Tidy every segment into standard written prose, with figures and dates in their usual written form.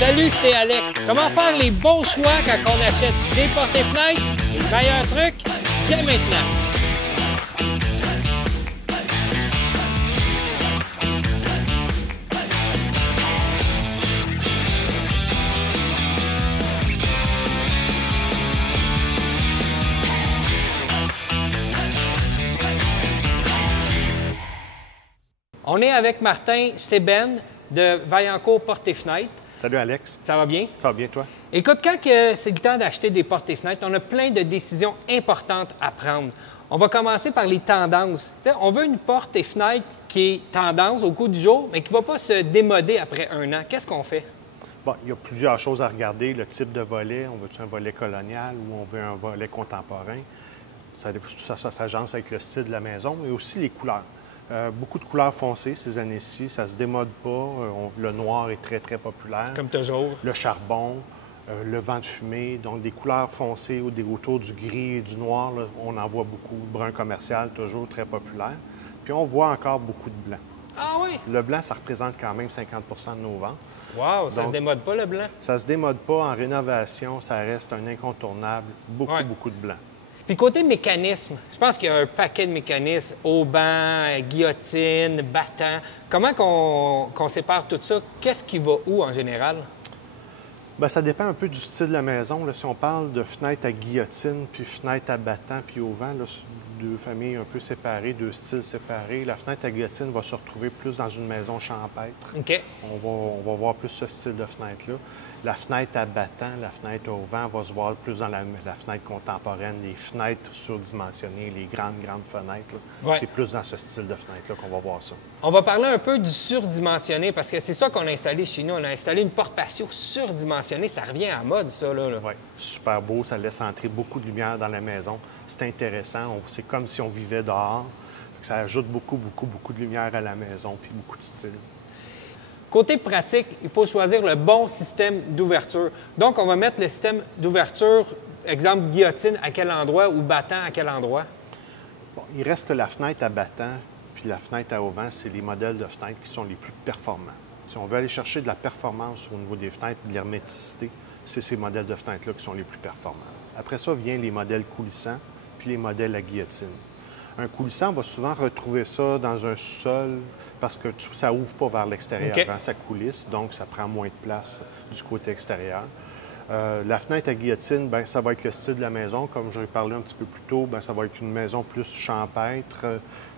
Salut, c'est Alex. Comment faire les bons choix quand on achète des portes et fenêtres? Les meilleurs trucs, dès maintenant. On est avec Martin Seben de Vaillancourt Portes et Fenêtres. Salut Alex. Ça va bien? Ça va bien toi? Écoute, quand c'est le temps d'acheter des portes et fenêtres, on a plein de décisions importantes à prendre. On va commencer par les tendances. T'sais, on veut une porte et fenêtre qui est tendance au cours du jour, mais qui ne va pas se démoder après un an. Qu'est-ce qu'on fait? Bon, il y a plusieurs choses à regarder. Le type de volet, on veut-tu un volet colonial ou on veut un volet contemporain? Ça s'agence avec le style de la maison et aussi les couleurs. Beaucoup de couleurs foncées ces années-ci, ça ne se démode pas. Le noir est très, très populaire. Comme toujours. Le charbon, le vent de fumée, donc des couleurs foncées autour du gris et du noir, là, on en voit beaucoup. Le brun commercial, toujours très populaire. Puis on voit encore beaucoup de blanc. Ah oui? Le blanc, ça représente quand même 50 de nos ventes. Wow, ça ne se démode pas le blanc? Ça ne se démode pas. En rénovation, ça reste un incontournable. Beaucoup de blanc. Puis côté mécanisme, je pense qu'il y a un paquet de mécanismes, haubans, guillotine, battant. Comment qu'on sépare tout ça? Qu'est-ce qui va où en général? Bien, ça dépend un peu du style de la maison. Là, si on parle de fenêtre à guillotine, puis fenêtre à battant, puis auvent, là, deux familles un peu séparées, deux styles séparés, la fenêtre à guillotine va se retrouver plus dans une maison champêtre. OK. On va voir plus ce style de fenêtre-là. La fenêtre à battant, la fenêtre au vent va se voir plus dans la fenêtre contemporaine, les fenêtres surdimensionnées, les grandes fenêtres. Ouais. C'est plus dans ce style de fenêtre-là qu'on va voir ça. On va parler un peu du surdimensionné, parce que c'est ça qu'on a installé chez nous. On a installé une porte patio surdimensionnée. Ça revient à mode, ça, là. Oui, super beau. Ça laisse entrer beaucoup de lumière dans la maison. C'est intéressant. C'est comme si on vivait dehors. Ça ajoute beaucoup de lumière à la maison, puis beaucoup de style. Côté pratique, il faut choisir le bon système d'ouverture. Donc, on va mettre le système d'ouverture, exemple guillotine, à quel endroit ou battant à quel endroit? Bon, il reste que la fenêtre à battant puis la fenêtre à auvent, c'est les modèles de fenêtres qui sont les plus performants. Si on veut aller chercher de la performance au niveau des fenêtres, de l'herméticité, c'est ces modèles de fenêtres-là qui sont les plus performants. Après ça, viennent les modèles coulissants puis les modèles à guillotine. Un coulissant, on va souvent retrouver ça dans un sous-sol parce que ça ouvre pas vers l'extérieur. Okay. Ça coulisse, donc ça prend moins de place du côté extérieur. La fenêtre à guillotine, bien, ça va être le style de la maison. Comme je l'ai parlé un petit peu plus tôt, bien, ça va être une maison plus champêtre.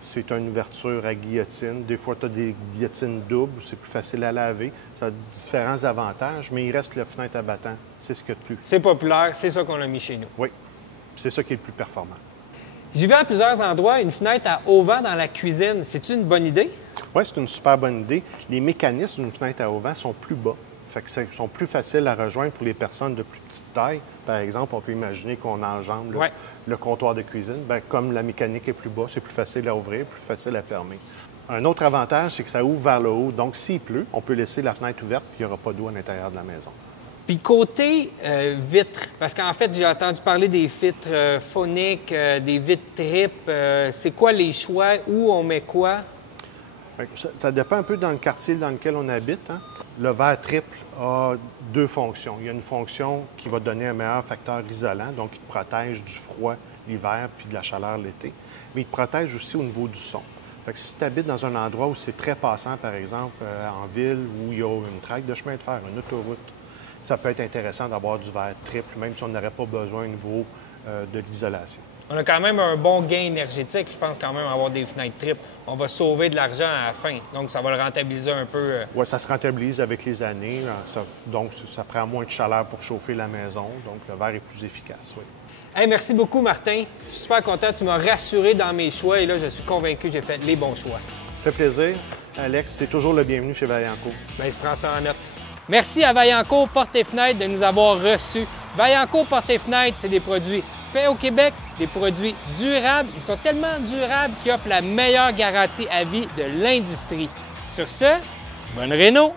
C'est une ouverture à guillotine. Des fois, tu as des guillotines doubles, c'est plus facile à laver. Ça a différents avantages, mais il reste la fenêtre à battant. C'est ce qu'il y a de plus. C'est populaire, c'est ça qu'on a mis chez nous. Oui, c'est ça qui est le plus performant. J'y vais à plusieurs endroits, une fenêtre à auvent dans la cuisine. C'est-tu une bonne idée? Oui, c'est une super bonne idée. Les mécanismes d'une fenêtre à auvent sont plus bas. Fait que sont plus faciles à rejoindre pour les personnes de plus petite taille. Par exemple, on peut imaginer qu'on enjambe le comptoir de cuisine. Bien, comme la mécanique est plus bas, c'est plus facile à ouvrir, plus facile à fermer. Un autre avantage, c'est que ça ouvre vers le haut. Donc, s'il pleut, on peut laisser la fenêtre ouverte puis il n'y aura pas d'eau à l'intérieur de la maison. Puis côté vitres, parce qu'en fait, j'ai entendu parler des vitres phoniques, des vitres tripes. C'est quoi les choix? Où on met quoi? Ça dépend un peu dans le quartier dans lequel on habite. Hein? Le verre triple a deux fonctions. Il y a une fonction qui va donner un meilleur facteur isolant, donc il te protège du froid l'hiver puis de la chaleur l'été. Mais il te protège aussi au niveau du son. Fait que si tu habites dans un endroit où c'est très passant, par exemple, en ville, où il y a une traque de chemin de fer, une autoroute, ça peut être intéressant d'avoir du verre triple, même si on n'aurait pas besoin au niveau de l'isolation. On a quand même un bon gain énergétique, je pense, quand même, avoir des fenêtres triples. On va sauver de l'argent à la fin, donc ça va le rentabiliser un peu. Oui, ça se rentabilise avec les années, donc ça prend moins de chaleur pour chauffer la maison, donc le verre est plus efficace, oui. Hey, merci beaucoup, Martin. Je suis super content, tu m'as rassuré dans mes choix et là, je suis convaincu que j'ai fait les bons choix. Ça fait plaisir. Alex, tu es toujours le bienvenu chez Vaillancourt. Bien, je prends ça en note. Merci à Vaillancourt Portes et Fenêtres de nous avoir reçus. Vaillancourt Portes et Fenêtres, c'est des produits faits au Québec, des produits durables. Ils sont tellement durables qu'ils offrent la meilleure garantie à vie de l'industrie. Sur ce, bonne réno!